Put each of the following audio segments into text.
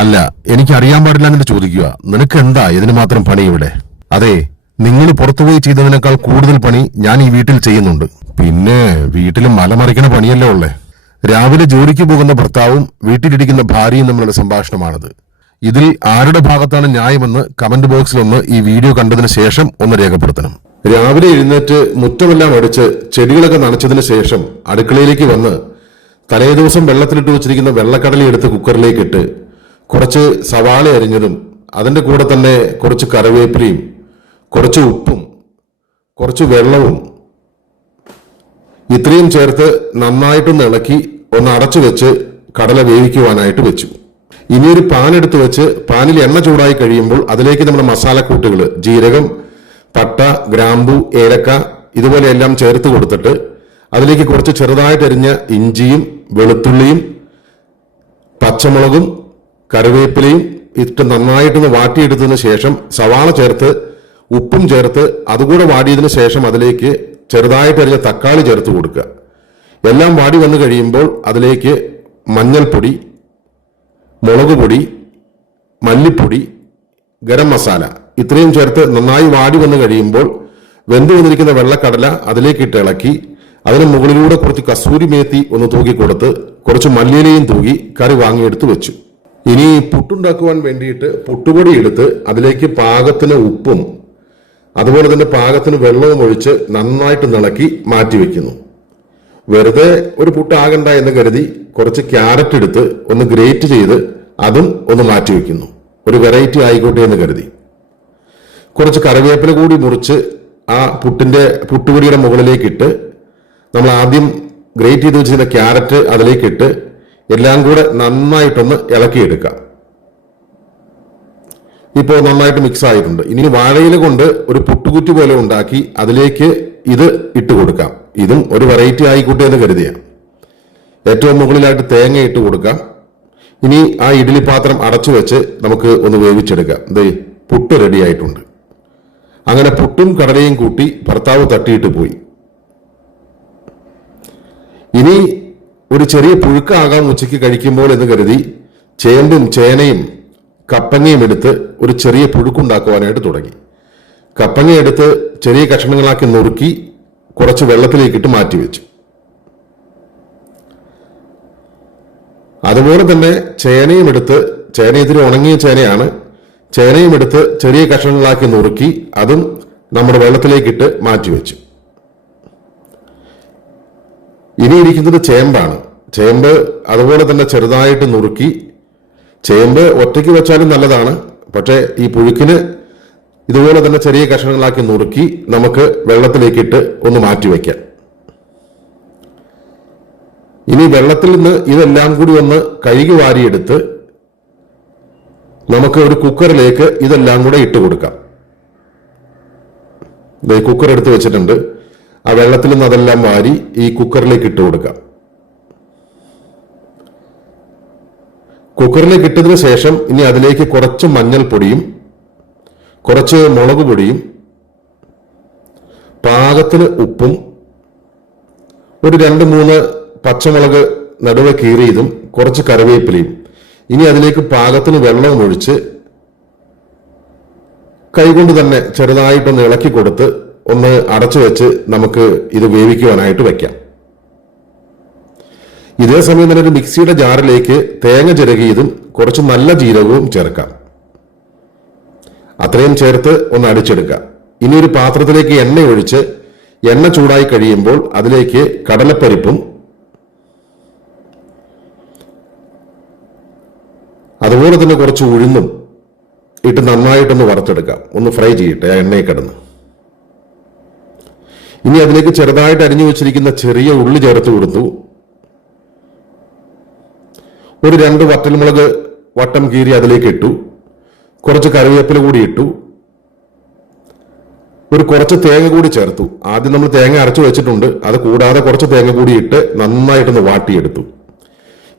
അല്ല, എനിക്കറിയാൻ പാടില്ല എന്നിട്ട് ചോദിക്കുക. നിനക്ക് എന്താ ഇതിന് മാത്രം പണി ഇവിടെ? അതെ, നിങ്ങൾ പുറത്തുപോയി ചെയ്തതിനേക്കാൾ കൂടുതൽ പണി ഞാൻ ഈ വീട്ടിൽ ചെയ്യുന്നുണ്ട്. പിന്നെ വീട്ടിൽ മലമറിക്കണ പണിയല്ലേ ഉള്ളേ. രാവിലെ ജോലിക്ക് പോകുന്ന ഭർത്താവും വീട്ടിലിരിക്കുന്ന ഭാര്യയും തമ്മിലുള്ള സംഭാഷണമാണിത്. ഇതിൽ ആരുടെ ഭാഗത്താണ് ന്യായമെന്ന് കമന്റ് ബോക്സിൽ ഒന്ന് ഈ വീഡിയോ കണ്ടതിന് ശേഷം ഒന്ന് രേഖപ്പെടുത്തണം. രാവിലെ എഴുന്നേറ്റ് മുറ്റമെല്ലാം അടിച്ച് ചെടികളൊക്കെ നനച്ചതിന് ശേഷം അടുക്കളയിലേക്ക് വന്ന് തലേദിവസം വെള്ളത്തിലിട്ട് വെച്ചിരിക്കുന്ന വെള്ളക്കടല എടുത്ത് കുക്കറിലേക്ക് ഇട്ട് കുറച്ച് സവാള അരിഞ്ഞതും അതിന്റെ കൂടെ തന്നെ കുറച്ച് കറിവേപ്പിലയും കുറച്ച് ഉപ്പും കുറച്ച് വെള്ളവും ഇത്രയും ചേർത്ത് നന്നായിട്ടൊന്ന് ഇളക്കി ഒന്ന് അടച്ചു വെച്ച് കടല വേവിക്കുവാനായിട്ട് വെച്ചു. ഇനിയൊരു പാൻ എടുത്ത് വെച്ച് പാനിൽ എണ്ണ ചൂടായി കഴിയുമ്പോൾ അതിലേക്ക് നമ്മുടെ മസാലക്കൂട്ടുകൾ ജീരകം, പട്ട, ഗ്രാമ്പു, ഏലക്ക ഇതുപോലെ എല്ലാം ചേർത്ത് കൊടുത്തിട്ട് അതിലേക്ക് കുറച്ച് ചെറുതായിട്ട് അരിഞ്ഞ ഇഞ്ചിയും വെളുത്തുള്ളിയും പച്ചമുളകും കറിവേപ്പിലയും ഇട്ട് നന്നായിട്ടൊന്ന് വാട്ടിയെടുത്തതിന് ശേഷം സവാള ചേർത്ത് ഉപ്പും ചേർത്ത് അതുകൂടെ വാടിയതിനു ശേഷം അതിലേക്ക് ചെറുതായിട്ട് അരിഞ്ഞ തക്കാളി ചേർത്ത് കൊടുക്കുക. എല്ലാം വാടി വന്നു കഴിയുമ്പോൾ അതിലേക്ക് മഞ്ഞൾപ്പൊടി, മുളക് പൊടി, മല്ലിപ്പൊടി, ഗരം മസാല ഇത്രയും ചേർത്ത് നന്നായി വാടി വന്നു കഴിയുമ്പോൾ വെന്തു വന്നിരിക്കുന്ന വെള്ളക്കടല അതിലേക്ക് ഇട്ട് ഇളക്കി അതിന് മുകളിലൂടെ കുറച്ച് കസൂരി മേത്തി ഒന്ന് തൂക്കിക്കൊടുത്ത് കുറച്ച് മല്ലിയിലയും തൂകി കറി വാങ്ങിയെടുത്ത് വെച്ചു. ഇനി പുട്ടുണ്ടാക്കുവാൻ വേണ്ടിയിട്ട് പുട്ടുപൊടി എടുത്ത് അതിലേക്ക് പാകത്തിന് ഉപ്പും അതുപോലെ തന്നെ പാകത്തിന് വെള്ളവും ഒഴിച്ച് നന്നായിട്ട് ഇളക്കി മാറ്റിവെക്കുന്നു. വെറുതെ ഒരു പുട്ടാകണ്ട എന്ന് കരുതി കുറച്ച് ക്യാരറ്റ് എടുത്ത് ഒന്ന് ഗ്രേറ്റ് ചെയ്ത് അതും ഒന്ന് മാറ്റിവെക്കുന്നു. ഒരു വെറൈറ്റി ആയിക്കോട്ടെ എന്ന് കരുതി കുറച്ച് കറിവേപ്പില കൂടി മുറിച്ച് ആ പുട്ടുപൊടിയുടെ മുകളിലേക്ക് ഇട്ട് നമ്മൾ ആദ്യം ഗ്രേറ്റ് ചെയ്ത് വെച്ചിരുന്ന ക്യാരറ്റ് അതിലേക്ക് ഇട്ട് എല്ലാം കൂടെ നന്നായിട്ടൊന്ന് ഇളക്കിയെടുക്കാം. ഇപ്പോൾ നന്നായിട്ട് മിക്സ് ആയിട്ടുണ്ട്. ഇനി വാഴയില കൊണ്ട് ഒരു പുട്ടുകുറ്റി പോലെ ഉണ്ടാക്കി അതിലേക്ക് ഇത് ഇട്ട് കൊടുക്കാം. ഇതും ഒരു വെറൈറ്റി ആയിക്കോട്ടെ എന്ന് കരുതിയ ഏറ്റവും മുകളിലായിട്ട് തേങ്ങ ഇട്ട് കൊടുക്കാം. ഇനി ആ ഇഡ്ഡലി പാത്രം അടച്ചു വെച്ച് നമുക്ക് ഒന്ന് വേവിച്ചെടുക്കാം. ദേ പുട്ട് റെഡി ആയിട്ടുണ്ട്. അങ്ങനെ പുട്ടും കടലയും കൂട്ടി ഭർത്താവ് തട്ടിയിട്ട് പോയി. ഇനി ഒരു ചെറിയ പുഴുക്കാകാം ഉച്ചയ്ക്ക് കഴിക്കുമ്പോൾ എന്ന് കരുതി ചേമ്പും ചേനയും കപ്പങ്ങയും എടുത്ത് ഒരു ചെറിയ പുഴുക്കുണ്ടാക്കുവാനായിട്ട് തുടങ്ങി. കപ്പങ്ങ എടുത്ത് ചെറിയ കഷ്ണങ്ങളാക്കി നുറുക്കി കുറച്ച് വെള്ളത്തിലേക്കിട്ട് മാറ്റിവെച്ചു. അതുപോലെ തന്നെ ചേനയും എടുത്ത്, ചേന ഇതിൽ ഉണങ്ങിയ ചേനയാണ്, ചേനയും എടുത്ത് ചെറിയ കഷ്ണങ്ങളാക്കി നുറുക്കി അതും നമ്മുടെ വെള്ളത്തിലേക്കിട്ട് മാറ്റിവെച്ചു. ഇനി ഇരിക്കുന്നത് ചേമ്പാണ്. ചേമ്പ് അതുപോലെ തന്നെ ചെറുതായിട്ട് നുറുക്കി, ചേമ്പ് ഒറ്റയ്ക്ക് വെച്ചാലും നല്ലതാണ്, പക്ഷേ ഈ പുഴുക്കിന് ഇതുപോലെ തന്നെ ചെറിയ കഷ്ണങ്ങളാക്കി നുറുക്കി നമുക്ക് വെള്ളത്തിലേക്കിട്ട് ഒന്ന് മാറ്റിവെക്കാം. ഇനി വെള്ളത്തിൽ നിന്ന് ഇതെല്ലാം കൂടി ഒന്ന് കഴുകി വാരിയെടുത്ത് നമുക്ക് ഒരു കുക്കറിലേക്ക് ഇതെല്ലാം കൂടെ ഇട്ട് കൊടുക്കാം. കുക്കർ എടുത്ത് വെച്ചിട്ടുണ്ട്. ആ വെള്ളത്തിൽ നിന്ന് അതെല്ലാം വാരി ഈ കുക്കറിലേക്ക് ഇട്ട് കൊടുക്കാം. കുക്കറിലേക്ക് ഇട്ടതിന് ശേഷം ഇനി അതിലേക്ക് കുറച്ച് മഞ്ഞൾപ്പൊടിയും കുറച്ച് മുളക് പൊടിയും പാകത്തിന് ഉപ്പും ഒരു 2-3 പച്ചമുളക് നടുവെ കീറിയതും കുറച്ച് കറിവേപ്പിലയും ഇനി അതിലേക്ക് പാകത്തിന് വെള്ളവും ഒഴിച്ച് കൈകൊണ്ട് തന്നെ ചെറുതായിട്ടൊന്ന് ഇളക്കി കൊടുത്ത് ഒന്ന് അടച്ചു വെച്ച് നമുക്ക് ഇത് വേവിക്കുവാനായിട്ട് വെക്കാം. ഇതേ സമയം തന്നെ ഒരു മിക്സിയുടെ ജാറിലേക്ക് തേങ്ങ ചിരകിയതും കുറച്ച് നല്ല ജീരകവും ചേർക്കാം. അത്രയും ചേർത്ത് ഒന്ന് അടിച്ചെടുക്കാം. ഇനി ഒരു പാത്രത്തിലേക്ക് എണ്ണ ഒഴിച്ച് എണ്ണ ചൂടായി കഴിയുമ്പോൾ അതിലേക്ക് കടലപ്പരിപ്പും അതുപോലെ തന്നെ കുറച്ച് ഉഴുന്നും ഇട്ട് നന്നായിട്ടൊന്ന് വറുത്തെടുക്കാം. ഒന്ന് ഫ്രൈ ചെയ്യട്ടെ ആ എണ്ണയിൽ കിടന്ന്. ഇനി അതിലേക്ക് ചെറുതായിട്ട് അരിഞ്ഞു വെച്ചിരിക്കുന്ന ചെറിയ ഉള്ളി ചേർത്ത് കൊടുത്തു. ഒരു 2 വറ്റൽമുളക് വട്ടം കീറി അതിലേക്ക് ഇട്ടു. കുറച്ച് കറിവേപ്പില കൂടി ഇട്ടു. കുറച്ച് തേങ്ങ കൂടി ചേർത്തു. ആദ്യം നമ്മൾ തേങ്ങ അരച്ചു വെച്ചിട്ടുണ്ട്. അത് കൂടാതെ കുറച്ച് തേങ്ങ കൂടി ഇട്ട് നന്നായിട്ടൊന്ന് വാട്ടിയെടുത്തു.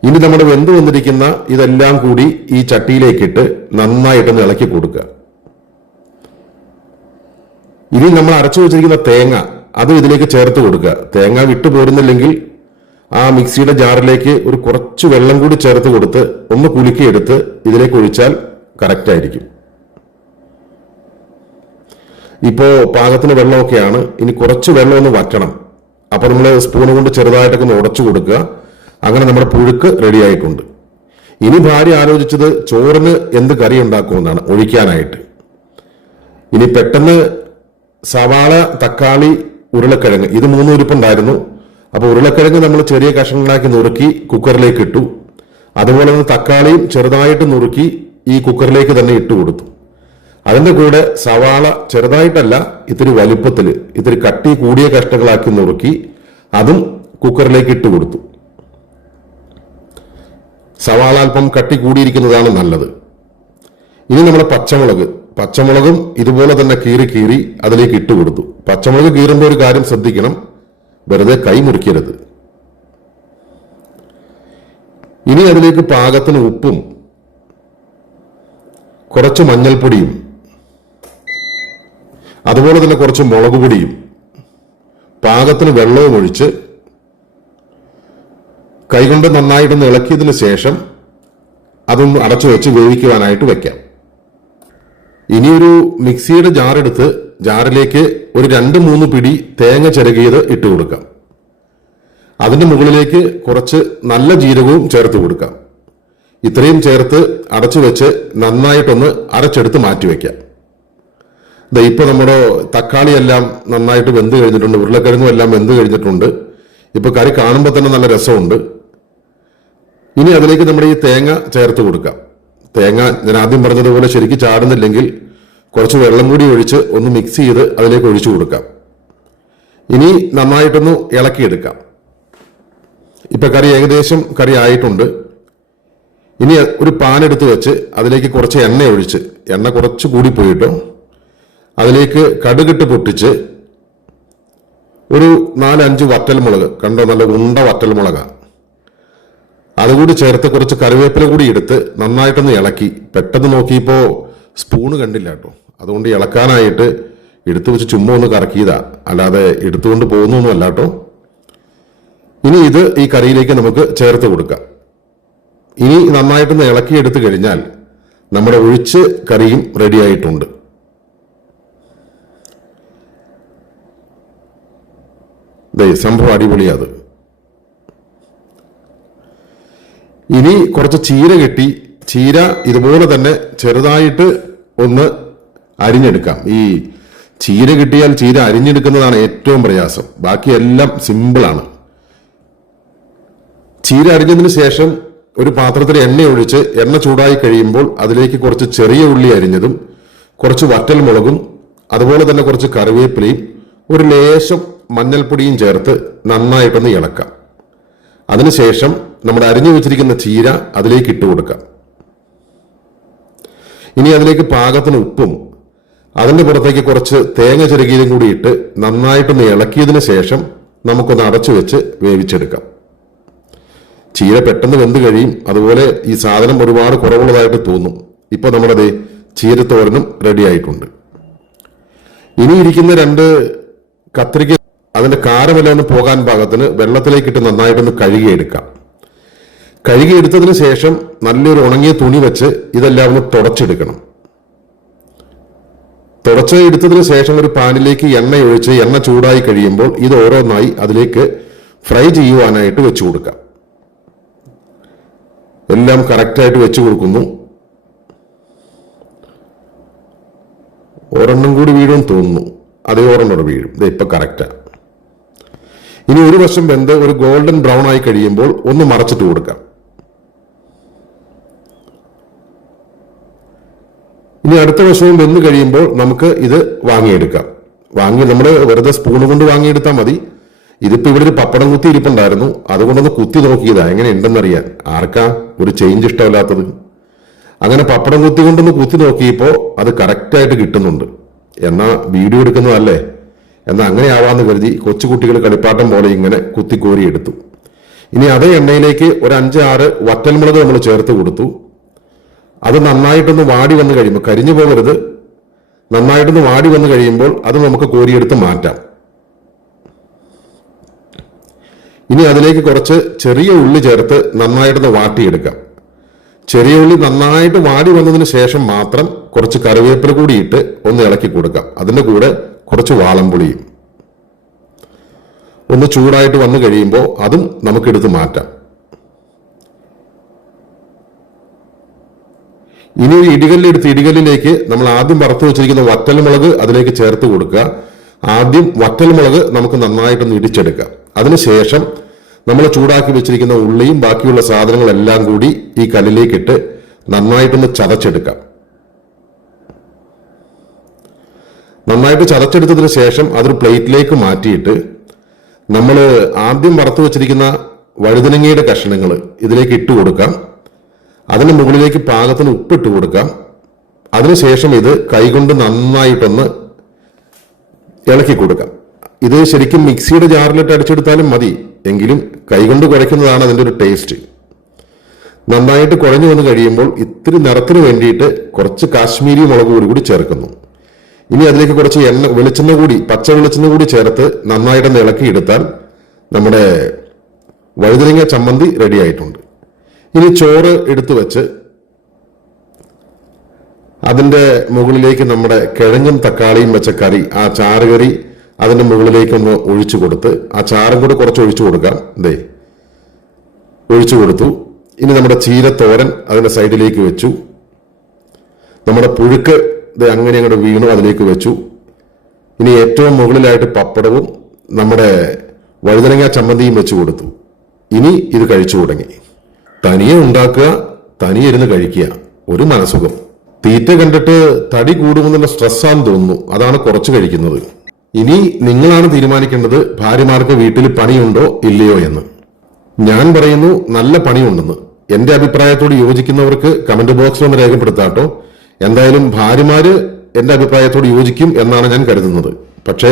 ഇനി നമ്മുടെ വെന്ത് വന്നിരിക്കുന്ന ഇതെല്ലാം കൂടി ഈ ചട്ടിയിലേക്കിട്ട് നന്നായിട്ടൊന്ന് ഇളക്കി കൊടുക്കുക. ഇനി നമ്മൾ അരച്ചു വെച്ചിരിക്കുന്ന തേങ്ങ അതും ഇതിലേക്ക് ചേർത്ത് കൊടുക്കുക. തേങ്ങ വിട്ടു പോരുന്നില്ലെങ്കിൽ ആ മിക്സിയുടെ ജാറിലേക്ക് ഒരു കുറച്ച് വെള്ളം കൂടി ചേർത്ത് കൊടുത്ത് ഒന്ന് കുലുക്കിയെടുത്ത് ഇതിലേക്ക് ഒഴിച്ചാൽ കറക്റ്റ് ആയിരിക്കും. ഇപ്പോ പാകത്തിന് വെള്ളമൊക്കെയാണ്. ഇനി കുറച്ച് വെള്ളം ഒന്ന് വറ്റണം. അപ്പൊ നമ്മൾ സ്പൂൺ കൊണ്ട് ചെറുതായിട്ടൊക്കെ ഒന്ന് ഉടച്ചു കൊടുക്കുക. അങ്ങനെ നമ്മുടെ പുഴുക്ക് റെഡി ആയിട്ടുണ്ട്. ഇനി ഭാര്യ ആലോചിച്ചത് ചോറിന് എന്ത് കറി ഉണ്ടാക്കുമെന്നാണ് ഒഴിക്കാനായിട്ട്. ഇനി പെട്ടെന്ന് സവാള, തക്കാളി, ഉരുളക്കിഴങ്ങ് ഇത് 3 ഇരിപ്പുണ്ടായിരുന്നു. അപ്പൊ ഉരുളക്കിഴങ്ങ് നമ്മൾ ചെറിയ കഷ്ണങ്ങളാക്കി നുറുക്കി കുക്കറിലേക്ക് ഇട്ടു. അതുപോലെ തന്നെ തക്കാളിയും ചെറുതായിട്ട് നുറുക്കി ഈ കുക്കറിലേക്ക് തന്നെ ഇട്ട് കൊടുത്തു. അതിന്റെ കൂടെ സവാള ചെറുതായിട്ടല്ല, ഇത്തിരി വലുപ്പത്തിൽ ഇത്തിരി കട്ടി കൂടിയ കഷ്ണങ്ങളാക്കി നുറുക്കി അതും കുക്കറിലേക്ക് ഇട്ട് കൊടുത്തു. സവാള അല്പം കട്ടി കൂടിയിരിക്കുന്നതാണ് നല്ലത്. ഇനി നമ്മുടെ പച്ചമുളകും ഇതുപോലെ തന്നെ കീറി അതിലേക്ക് ഇട്ട് കൊടുത്തു. പച്ചമുളക് കീറുമ്പോൾ ഒരു കാര്യം ശ്രദ്ധിക്കണം, വെറുതെ കൈ മുറിക്കരുത്. ഇനി അതിലേക്ക് പാകത്തിന് ഉപ്പും കുറച്ച് മഞ്ഞൾപ്പൊടിയും അതുപോലെ തന്നെ കുറച്ച് മുളക് പൊടിയും പാകത്തിന് വെള്ളവും ഒഴിച്ച് കൈകൊണ്ട് നന്നായിട്ടൊന്ന് ഇളക്കിയതിന് ശേഷം അതൊന്ന് അടച്ചു വെച്ച് വേവിക്കുവാനായിട്ട് വെക്കാം. ഇനിയൊരു മിക്സിയുടെ ജാറെടുത്ത് ജാറിലേക്ക് ഒരു 2-3 പിടി തേങ്ങ ചിരകിയത് ഇട്ട് കൊടുക്കാം. അതിന്റെ മുകളിലേക്ക് കുറച്ച് നല്ല ജീരകവും ചേർത്ത് കൊടുക്കാം. ഇത്രയും ചേർത്ത് അടച്ചു വെച്ച് നന്നായിട്ടൊന്ന് അരച്ചെടുത്ത് മാറ്റിവെക്കാം. ഇപ്പൊ നമ്മുടെ തക്കാളിയെല്ലാം നന്നായിട്ട് വെന്ത് കഴിഞ്ഞിട്ടുണ്ട്, ഉരുളക്കിഴങ്ങും എല്ലാം വെന്ത് കഴിഞ്ഞിട്ടുണ്ട്. ഇപ്പൊ കറി കാണുമ്പോൾ തന്നെ നല്ല രസമുണ്ട്. ഇനി അതിലേക്ക് നമ്മുടെ ഈ തേങ്ങ ചേർത്ത് കൊടുക്കാം. തേങ്ങ ഞാൻ ആദ്യം പറഞ്ഞതുപോലെ ശരിക്കും ചാടുന്നില്ലെങ്കിൽ കുറച്ച് വെള്ളം കൂടി ഒഴിച്ച് ഒന്ന് മിക്സ് ചെയ്ത് അതിലേക്ക് ഒഴിച്ചു കൊടുക്കാം. ഇനി നന്നായിട്ടൊന്ന് ഇളക്കിയെടുക്കാം. ഇപ്പൊ ഏകദേശം കറി ആയിട്ടുണ്ട്. ഇനി ഒരു പാൻ എടുത്ത് വെച്ച് അതിലേക്ക് കുറച്ച് എണ്ണ ഒഴിച്ച്, എണ്ണ കുറച്ച് കൂടി പോയിട്ടോ, അതിലേക്ക് കടുകിട്ട് പൊട്ടിച്ച് ഒരു 4-5 വറ്റൽമുളക്, കണ്ടോ നല്ല ഉണ്ട വറ്റൽമുളക, അതുകൂടി ചേർത്ത് കുറച്ച് കറിവേപ്പില കൂടി എടുത്ത് നന്നായിട്ടൊന്ന് ഇളക്കി. പെട്ടെന്ന് നോക്കിയപ്പോ സ്പൂണ് കണ്ടില്ല കേട്ടോ, അതുകൊണ്ട് ഇളക്കാനായിട്ട് എടുത്തു വെച്ച് ചുമ്മാ ഒന്ന് കറക്കിയതാ, അല്ലാതെ എടുത്തുകൊണ്ട് പോകുന്നൊന്നും അല്ല കേട്ടോ. ഇനി ഇത് ഈ കറിയിലേക്ക് നമുക്ക് ചേർത്ത് കൊടുക്കാം. ഇനി നന്നായിട്ടൊന്ന് ഇളക്കിയെടുത്ത് കഴിഞ്ഞാൽ നമ്മുടെ ഒഴിച്ച് കറിയും റെഡി ആയിട്ടുണ്ട്. സംഭവം അടിപൊളിയത്. ഇനി കുറച്ച് ചീര കിട്ടി. ചീര ഇതുപോലെ തന്നെ ചെറുതായിട്ട് ഒന്ന് അരിഞ്ഞെടുക്കാം. ഈ ചീര കിട്ടിയാൽ ചീര അരിഞ്ഞെടുക്കുന്നതാണ് ഏറ്റവും പ്രയാസം, ബാക്കിയെല്ലാം സിമ്പിളാണ്. ചീര അരിഞ്ഞതിന് ശേഷം ഒരു പാത്രത്തിൽ എണ്ണ ഒഴിച്ച് എണ്ണ ചൂടായി കഴിയുമ്പോൾ അതിലേക്ക് കുറച്ച് ചെറിയ ഉള്ളി അരിഞ്ഞതും കുറച്ച് വറ്റൽമുളകും അതുപോലെ തന്നെ കുറച്ച് കറിവേപ്പിലയും ഒരു ലേശം മഞ്ഞൾപ്പൊടിയും ചേർത്ത് നന്നായിട്ടൊന്ന് ഇളക്കാം. അതിനുശേഷം നമ്മുടെ അരിഞ്ഞു വെച്ചിരിക്കുന്ന ചീര അതിലേക്ക് ഇട്ട് കൊടുക്കാം. ഇനി അതിലേക്ക് പാകത്തിന് ഉപ്പും അതിന്റെ പുറത്തേക്ക് കുറച്ച് തേങ്ങ ചിരകിയതും കൂടി ഇട്ട് നന്നായിട്ടൊന്ന് ഇളക്കിയതിന് ശേഷം നമുക്കൊന്ന് അടച്ചു വെച്ച് വേവിച്ചെടുക്കാം. ചീര പെട്ടെന്ന് വെന്ത് കഴിയും. അതുപോലെ ഈ സാധനം ഒരുപാട് കുറവുള്ളതായിട്ട് തോന്നും. ഇപ്പൊ നമ്മുടെ ചീരത്തോരനും റെഡി ആയിട്ടുണ്ട്. ഇനി ഇരിക്കുന്ന 2 കത്രിക അതിന്റെ കാരമെല്ലാം ഒന്ന് പോകാൻ പാകത്തിന് വെള്ളത്തിലേക്കിട്ട് നന്നായിട്ടൊന്ന് കഴുകിയെടുക്കാം. കഴുകിയെടുത്തതിന് ശേഷം നല്ലൊരു ഉണങ്ങിയ തുണി വെച്ച് ഇതെല്ലാം ഒന്ന് തുടച്ചെടുക്കണം. തുടച്ചെടുത്തതിന് ശേഷം ഒരു പാനിലേക്ക് എണ്ണ ഒഴിച്ച് എണ്ണ ചൂടായി കഴിയുമ്പോൾ ഇത് ഓരോന്നായി അതിലേക്ക് ഫ്രൈ ചെയ്യുവാനായിട്ട് വെച്ചു കൊടുക്കാം. എല്ലാം കറക്റ്റായിട്ട് വെച്ചു കൊടുക്കുന്നു. ഒരെണ്ണം കൂടി വീഴും തോന്നുന്നു, അതേ ഒരെണ്ണം വീഴും. ഇപ്പൊ കറക്റ്റാ. ഇനി ഒരു വശം വെന്ത് ഒരു ഗോൾഡൻ ബ്രൗൺ ആയി കഴിയുമ്പോൾ ഒന്ന് മറച്ചിട്ട് കൊടുക്കാം. ഇനി അടുത്ത വശവും വെന്ത് കഴിയുമ്പോൾ നമുക്ക് ഇത് വാങ്ങിയെടുക്കാം. നമ്മൾ വെറുതെ സ്പൂണ് കൊണ്ട് വാങ്ങിയെടുത്താൽ മതി. ഇതിപ്പോ ഇവിടെ ഒരു പപ്പടം കുത്തി ഇരിപ്പുണ്ടായിരുന്നു, അതുകൊണ്ടൊന്ന് കുത്തി നോക്കിയതാ എങ്ങനെ ഉണ്ടെന്നറിയാൻ. ആർക്കാ ഒരു ചേഞ്ച് ഇഷ്ടമല്ലാത്തത്? അങ്ങനെ പപ്പടം കുത്തി കൊണ്ടൊന്ന് കുത്തി നോക്കിയപ്പോ അത് കറക്റ്റായിട്ട് കിട്ടുന്നുണ്ട്. എന്നാ വീഡിയോ എടുക്കുന്നതല്ലേ, എന്നാ അങ്ങനെ ആവാന്ന് കരുതി കൊച്ചുകുട്ടികൾ കളിപ്പാട്ടം പോലെ ഇങ്ങനെ കുത്തിക്കോരി എടുത്തു. ഇനി അതേ എണ്ണയിലേക്ക് ഒരു 5-6 വറ്റൽമുളക് നമ്മൾ ചേർത്ത് കൊടുത്തു. അത് നന്നായിട്ടൊന്ന് വാടി വന്നു കഴിയുമ്പോൾ, കരിഞ്ഞു പോകരുത്, നന്നായിട്ടൊന്ന് വാടി വന്നു കഴിയുമ്പോൾ അത് നമുക്ക് കോരിയെടുത്ത് മാറ്റാം. ഇനി അതിലേക്ക് കുറച്ച് ചെറിയ ഉള്ളി ചേർത്ത് നന്നായിട്ടൊന്ന് വാട്ടിയെടുക്കാം. ചെറിയ ഉള്ളി നന്നായിട്ട് വാടി വന്നതിന് ശേഷം മാത്രം കുറച്ച് കറിവേപ്പില കൂടി ഇട്ട് ഒന്ന് ഇളക്കി കൊടുക്കാം. അതിന്റെ കൂടെ കുറച്ച് വാളംപുളിയും. ഒന്ന് ചൂടായിട്ട് വന്നു കഴിയുമ്പോൾ അതും നമുക്കെടുത്ത് മാറ്റാം. ഇനി ഒരു ഇടികല്ലെടുത്ത് ഇടികല്ലിലേക്ക് നമ്മൾ ആദ്യം വറുത്ത് വെച്ചിരിക്കുന്ന വറ്റൽമുളക് അതിലേക്ക് ചേർത്ത് കൊടുക്കുക. ആദ്യം വറ്റൽമുളക് നമുക്ക് നന്നായിട്ടൊന്ന് ഇടിച്ചെടുക്കാം. അതിനുശേഷം നമ്മൾ ചൂടാക്കി വെച്ചിരിക്കുന്ന ഉള്ളിയും ബാക്കിയുള്ള സാധനങ്ങളെല്ലാം കൂടി ഈ കല്ലിലേക്കിട്ട് നന്നായിട്ടൊന്ന് ചതച്ചെടുക്കാം. നന്നായിട്ട് ചതച്ചെടുത്തതിന് ശേഷം അതൊരു പ്ലേറ്റിലേക്ക് മാറ്റിയിട്ട് നമ്മൾ ആദ്യം വറുത്ത് വെച്ചിരിക്കുന്ന വഴുതനങ്ങയുടെ കഷ്ണങ്ങൾ ഇതിലേക്ക് ഇട്ട് കൊടുക്കാം. അതിന് മുകളിലേക്ക് പാകത്തിന് ഉപ്പിട്ട് കൊടുക്കാം. അതിനുശേഷം ഇത് കൈകൊണ്ട് നന്നായിട്ടൊന്ന് ഇളക്കി കൊടുക്കാം. ഇത് ശരിക്കും മിക്സിയുടെ ജാറിലിട്ട് അടിച്ചെടുത്താലും മതി, എങ്കിലും കൈകൊണ്ട് കുഴയ്ക്കുന്നതാണ് അതിൻ്റെ ഒരു ടേസ്റ്റ്. നന്നായിട്ട് കുഴഞ്ഞു വന്ന് കഴിയുമ്പോൾ ഇത്തിരി നിറത്തിന് വേണ്ടിയിട്ട് കുറച്ച് കാശ്മീരി മുളക് പൊടി കൂടി ചേർക്കുന്നു. ഇനി അതിലേക്ക് കുറച്ച് വെളിച്ചെണ്ണ കൂടി, പച്ച വെളിച്ചെണ്ണ കൂടി ചേർത്ത് നന്നായിട്ടൊന്ന് ഇളക്കിയെടുത്താൽ നമ്മുടെ വഴുതനങ്ങ ചമ്മന്തി റെഡി ആയിട്ടുണ്ട്. ഇനി ചോറ് എടുത്തു വെച്ച് അതിൻ്റെ മുകളിലേക്ക് നമ്മുടെ കിഴങ്ങും തക്കാളിയും വെച്ച കറി, ആ ചാറുകറി അതിൻ്റെ മുകളിലേക്കൊന്ന് ഒഴിച്ചു കൊടുത്ത്, ആ ചാറും കൂടെ കുറച്ച് ഒഴിച്ചു കൊടുക്കാം. ഒഴിച്ചു കൊടുത്തു. ഇനി നമ്മുടെ ചീരത്തോരൻ അതിൻ്റെ സൈഡിലേക്ക് വെച്ചു. നമ്മുടെ പുഴുക്ക് അങ്ങനെ അങ്ങോട്ട് വീണു അതിലേക്ക് വെച്ചു. ഇനി ഏറ്റവും മുകളിലായിട്ട് പപ്പടവും നമ്മുടെ വഴുതനങ്ങ ചമ്മന്തിയും വെച്ചു കൊടുത്തു. ഇനി ഇത് കഴിച്ചു തുടങ്ങി. തനിയെ ഉണ്ടാക്കുക, തനിയെ ഇരുന്ന് കഴിക്കുക, ഒരു മനസുഖം. തീറ്റ കണ്ടിട്ട് തടി കൂടുമെന്നുള്ള സ്ട്രെസ്സാന്ന് തോന്നുന്നു, അതാണ് കുറച്ച് കഴിക്കുന്നത്. ഇനി നിങ്ങളാണ് തീരുമാനിക്കേണ്ടത് ഭാര്യമാർക്ക് വീട്ടിൽ പണിയുണ്ടോ ഇല്ലയോ എന്ന്. ഞാൻ പറയുന്നു നല്ല പണിയുണ്ടെന്ന്. എന്റെ അഭിപ്രായത്തോട് യോജിക്കുന്നവർക്ക് കമന്റ് ബോക്സിൽ ഒന്ന് രേഖപ്പെടുത്താട്ടോ. എന്തായാലും ഭാര്യമാര് എന്റെ അഭിപ്രായത്തോട് യോജിക്കും എന്നാണ് ഞാൻ കരുതുന്നത്. പക്ഷേ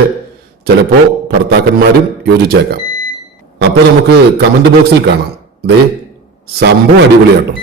ചിലപ്പോ ഭർത്താക്കന്മാരും യോജിച്ചേക്കാം. അപ്പൊ നമുക്ക് കമന്റ് ബോക്സിൽ കാണാം. സംഭവം അടിപൊളിയാട്ടോ.